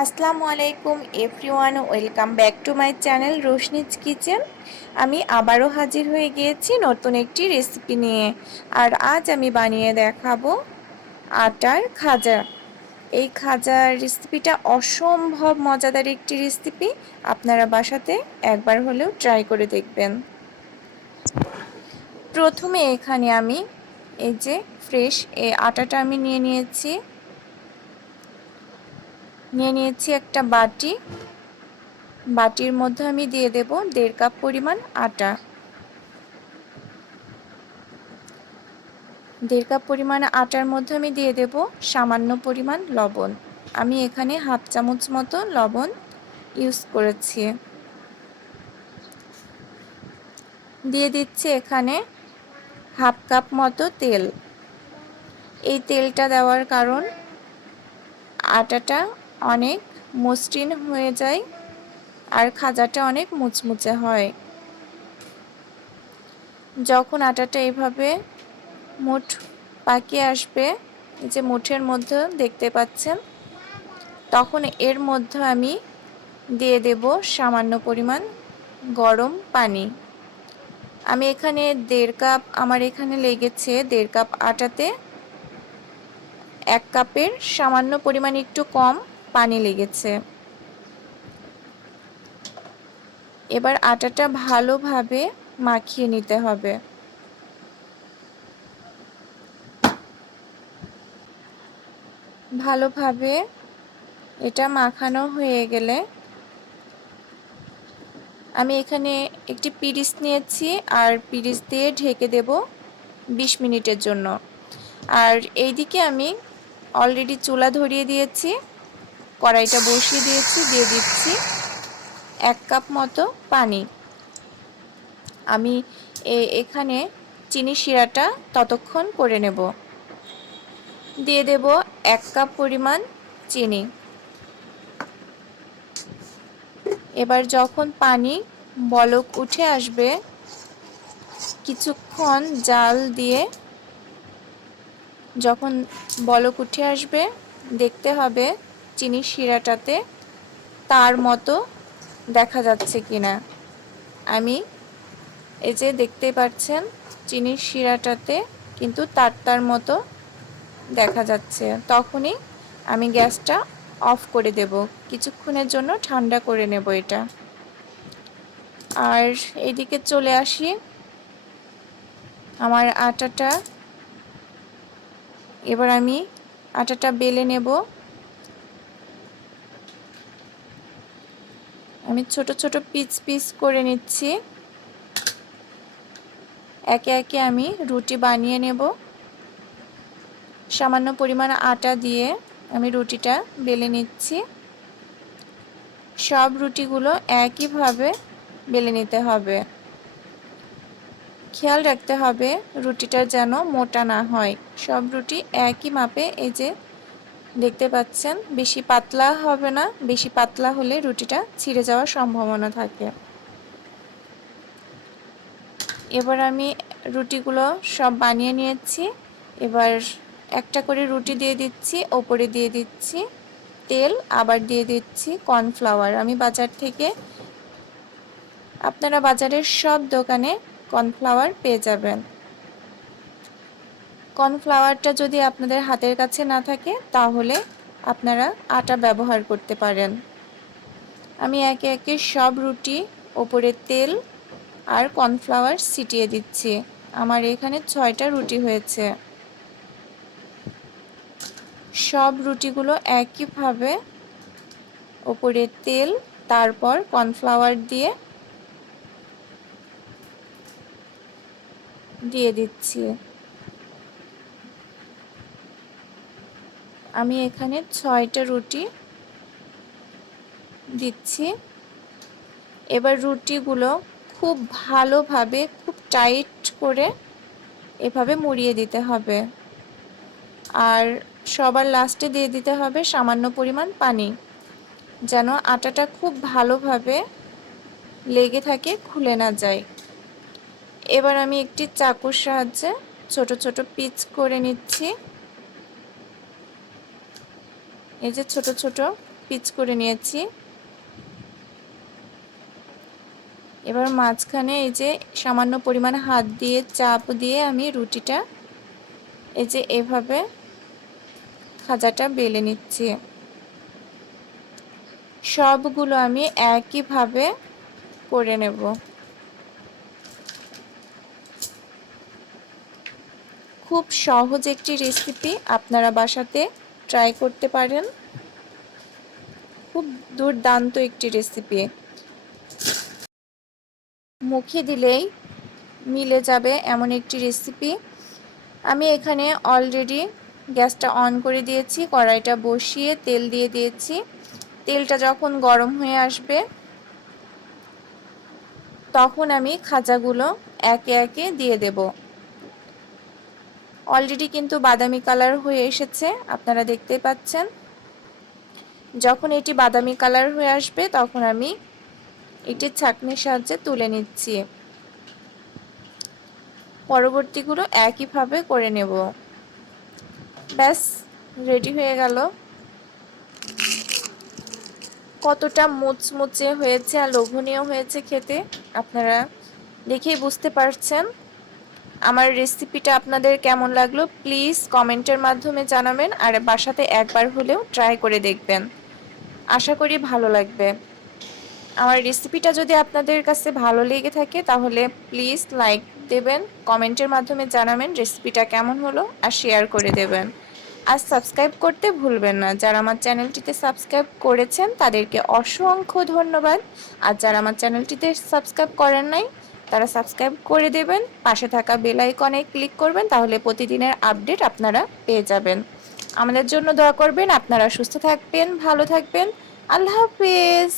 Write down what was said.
আসসালামু আলাইকুম everyone, welcome back to my channel Roshni's kitchen. আমি আবারও হাজির হয়ে গিয়েছি নতুন একটি রেসিপি নিয়ে। আর আজ আমি বানিয়ে দেখাবো আটার খাজা। এই খাজার রেসিপিটা অসম্ভব মজাদার একটি রেসিপি। আপনারা বাসাতে একবার হলেও ট্রাই করে দেখবেন। প্রথমে এখানে আমি এই যে ফ্রেশ এই আটাটা আমি নিয়ে নিয়েছি একটা বাটির মধ্যে আমি দিয়ে দেব 1.5 কাপ পরিমাণ আটা। 1.5 কাপ পরিমাণ আটার মধ্যে আমি দিয়ে দেব সামান্য পরিমাণ লবণ। আমি এখানে হাফ চামচ মতো লবণ ইউজ করেছি। দিয়ে দিচ্ছি এখানে হাফ কাপ মতো তেল। এই তেলটা দেওয়ার কারণ আটাটা অনেক মসৃণ হয়ে যায় আর খাজাটা অনেক মুচমুচে হয়। যখন আটাটা এভাবে মুঠ পাকিয়ে আসবে, এই যে মুঠের মধ্যে দেখতে পাচ্ছেন, তখন এর মধ্যে আমি দিয়ে দেব সামান্য পরিমাণ গরম পানি। আমি এখানে 1.5 কাপ, আমার এখানে লেগেছে 1.5 কাপ আটাতে 1 কাপের সামান্য পরিমাণ একটু কম পানি লেগেছে। এবার আটাটা ভালোভাবে মাখিয়ে নিতে হবে। ভালোভাবে এটা মাখানো হয়ে গেলে আমি এখানে একটি পিরিচ নিয়েছি আর পিরিচ দিয়ে ঢেকে দেব 20 মিনিটের জন্য। আর এইদিকে আমি অলরেডি চুলা ধরিয়ে দিয়েছি, কড়াইটা বসিয়ে দিয়েছি, দিয়ে দিচ্ছি 1 কাপ মতো পানি। আমি এখানে চিনি শিরাটা ততক্ষণ করে নেব। দিয়ে দেব 1 কাপ পরিমাণ চিনি। এবার যখন পানি বলক উঠে আসবে, কিছুক্ষণ জাল দিয়ে যখন বলক উঠে আসবে, দেখতে হবে চিনি শিরাটাতে তার মতো দেখা যাচ্ছে কিনা। আমি এই যে দেখতে পাচ্ছেন চিনির শিরাটাতে কিন্তু তার মতো দেখা যাচ্ছে। তখনই আমি গ্যাসটা অফ করে দেব, কিছুক্ষণের জন্য ঠান্ডা করে নেব এটা। আর এইদিকে চলে আসি, আমার আটাটা এবার আমি আটাটা বেলে নেব। আমি ছোট ছোট পিস করে নিচ্ছি। একে একে আমি রুটি বানিয়ে নেব। সামান্য পরিমাণ আটা দিয়ে আমি রুটিটা বেলে নিচ্ছি। সব রুটিগুলো একইভাবে বেলে নিতে হবে। খেয়াল রাখতে হবে রুটিটা যেন মোটা না হয়। সব রুটি একই মাপে, এই যে দেখতে পাচ্ছেন, বেশি পাতলা হবে না, বেশি পাতলা হলে রুটিটা ছিঁড়ে যাওয়ার সম্ভাবনা থাকে। এবার আমি রুটিগুলো সব বানিয়ে নিয়েছি। এবার একটা করে রুটি দিয়ে দিচ্ছি, ওপরে দিয়ে দিচ্ছি তেল, আবার দিয়ে দিচ্ছি কর্নফ্লাওয়ার। আমি বাজার থেকে, আপনারা বাজারের সব দোকানে কর্নফ্লাওয়ার পেয়ে যাবেন। কর্নফ্লাওয়ারটা যদি আপনাদের হাতের কাছে না থাকে তাহলে আপনারা আটা ব্যবহার করতে পারেন। আমি একে একে সব রুটি ওপরে তেল আর কর্নফ্লাওয়ার ছিটিয়ে দিচ্ছি। আমার এখানে 6টা রুটি হয়েছে। সব রুটিগুলো একইভাবে ওপরে তেল, তারপর কর্নফ্লাওয়ার দিয়ে দিচ্ছি। আমি এখানে 6টা রুটি দিচ্ছি। এবার রুটিগুলো খুব ভালোভাবে, খুব টাইট করে এভাবে মুড়িয়ে দিতে হবে। আর সবার লাস্টে দিয়ে দিতে হবে সামান্য পরিমাণ পানি, যেন আটাটা খুব ভালোভাবে লেগে থাকে, খুলে না যায়। এবার আমি একটি চাকুর সাহায্যে ছোট ছোট পিচ করে নিচ্ছি। এই যে ছোট ছোট পিচ করে নিয়েছি। এবার মাঝখানে এই যে সামান্য পরিমাণ হাত দিয়ে চাপ দিয়ে আমি রুটিটা এই যে এভাবে খাজাটা বেলে নিচ্ছি। সবগুলো আমি একইভাবে করে নেব। খুব সহজ একটি রেসিপি, আপনারা বাসাতে ট্রাই করতে পারেন। খুব দুর্দান্ত একটি রেসিপি, মুখে দিলেই মিলে যাবে এমন একটি রেসিপি। আমি এখানে অলরেডি গ্যাসটা অন করে দিয়েছি, কড়াইটা বসিয়ে তেল দিয়ে দিয়েছি। তেলটা যখন গরম হয়ে আসবে তখন আমি খাজাগুলো একে একে দিয়ে দেব। অলরেডি কিন্তু বাদামি কালার হয়ে এসেছে, আপনারা দেখতেই পাচ্ছেন। যখন এটি বাদামি কালার হয়ে আসবে তখন আমি এটি ছাঁকনির সাহায্যে তুলে নিচ্ছি। পরবর্তীগুলো একইভাবে করে নেব। ব্যাস রেডি হয়ে গেল। কতটা মুচমুচে হয়েছে আর লোভনীয় হয়েছে খেতে, আপনারা দেখেই বুঝতে পারছেন। আমার রেসিপিটা আপনাদের কেমন লাগলো প্লিজ কমেন্টের মাধ্যমে জানাবেন, আর বাসাতে একবার হলেও ট্রাই করে দেখবেন। আশা করি ভালো লাগবে। আমার রেসিপিটা যদি আপনাদের কাছে ভালো লেগে থাকে তাহলে প্লিজ লাইক দেবেন, কমেন্টের মাধ্যমে জানাবেন রেসিপিটা কেমন হলো, আর শেয়ার করে দেবেন। আর সাবস্ক্রাইব করতে ভুলবেন না। যারা আমার চ্যানেলটিতে সাবস্ক্রাইব করেছেন তাদেরকে অসংখ্য ধন্যবাদ। আর যারা আমার চ্যানেলটিতে সাবস্ক্রাইব করেন নাই তারা সাবস্ক্রাইব করে দেবেন, পাশে থাকা বেল আইকনে ক্লিক করবেন, তাহলে প্রতিদিনের আপডেট আপনারা পেয়ে যাবেন। আমাদের জন্য দোয়া করবেন। আপনারা সুস্থ থাকবেন, ভালো থাকবেন। আল্লাহ হাফেজ।